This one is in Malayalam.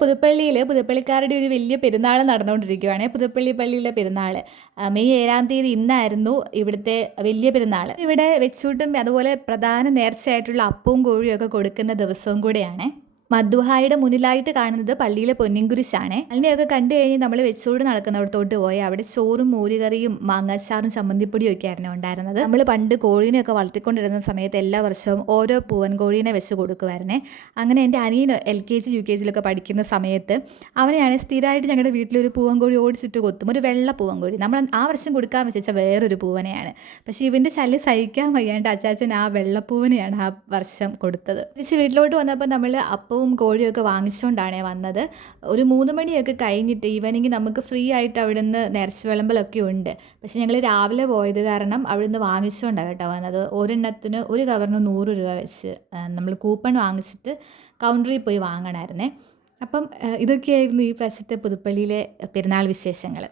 പുതുപ്പള്ളിക്കാരുടെ ഒരു വലിയ പെരുന്നാൾ നടന്നുകൊണ്ടിരിക്കുകയാണ്. പുതുപ്പള്ളി പള്ളിയിലെ പെരുന്നാൾ മെയ് 7-ാം തീയതി ഇന്നായിരുന്നു ഇവിടുത്തെ വലിയ പെരുന്നാൾ. ഇവിടെ വെച്ചൂട്ടും അതുപോലെ പ്രധാന നേർച്ചയായിട്ടുള്ള അപ്പവും കോഴിയും ഒക്കെ കൊടുക്കുന്ന ദിവസവും കൂടെയാണ്. മദ്ദുഹായുടെ മുന്നിലായിട്ട് കാണുന്നത് പള്ളിയിലെ പൊന്നിൻകുരിശാണ്. അതിനെയൊക്കെ കണ്ടു കഴിഞ്ഞ് നമ്മൾ വെച്ചൂട് നടക്കുന്നിടത്തോട്ട് പോയി അവിടെ ചോറും മോരുകറിയും മാങ്ങാച്ചാറും ചമ്മന്തിപ്പൊടിയും ഒക്കെ ആയിരുന്നു ഉണ്ടായിരുന്നത്. നമ്മൾ പണ്ട് കോഴീനെയൊക്കെ വളർത്തിക്കൊണ്ടിരുന്ന സമയത്ത് എല്ലാ വർഷവും ഓരോ പൂവൻ കോഴീനെ വെച്ച് കൊടുക്കുമായിരുന്നേ. അങ്ങനെ എൻ്റെ അനിയൻ LKG UKG പഠിക്കുന്ന സമയത്ത് അവനെയാണ് സ്ഥിരമായിട്ട് ഞങ്ങളുടെ വീട്ടിലൊരു പൂവൻ കോഴി ഓടിച്ചിട്ട് കൊത്തും, ഒരു വെള്ള പൂവൻ കോഴി. നമ്മൾ ആ വർഷം കൊടുക്കാൻ വെച്ചാൽ വേറൊരു പൂവനെയാണ്. പക്ഷേ ഇവൻ്റെ ശല്യം സഹിക്കാൻ വയ്യാണ്ട് അച്ചാച്ചൻ ആ വെള്ളപ്പൂവനെയാണ് ആ വർഷം കൊടുത്തത്. തിരിച്ച് വീട്ടിലോട്ട് വന്നപ്പോൾ നമ്മൾ അപ്പവും കോഴിയൊക്കെ വാങ്ങിച്ചുകൊണ്ടാണ് വന്നത്. ഒരു 3 മണിയൊക്കെ കഴിഞ്ഞിട്ട് ഈവനിങ് നമുക്ക് ഫ്രീ ആയിട്ട് അവിടുന്ന് നേർച്ച വിളമ്പലൊക്കെ ഉണ്ട്. പക്ഷേ ഞങ്ങൾ രാവിലെ പോയത് കാരണം അവിടുന്ന് വാങ്ങിച്ചുകൊണ്ടാണ് കേട്ടോ വന്നത്. ഒരെണ്ണത്തിന് ഒരു കവറിന് 100 രൂപ വെച്ച് നമ്മൾ കൂപ്പൺ വാങ്ങിച്ചിട്ട് കൗണ്ടറിൽ പോയി വാങ്ങണമായിരുന്നേ. അപ്പം ഇതൊക്കെയായിരുന്നു ഈ പ്രാവശ്യത്തെ പുതുപ്പള്ളിയിലെ പെരുന്നാൾ വിശേഷങ്ങൾ.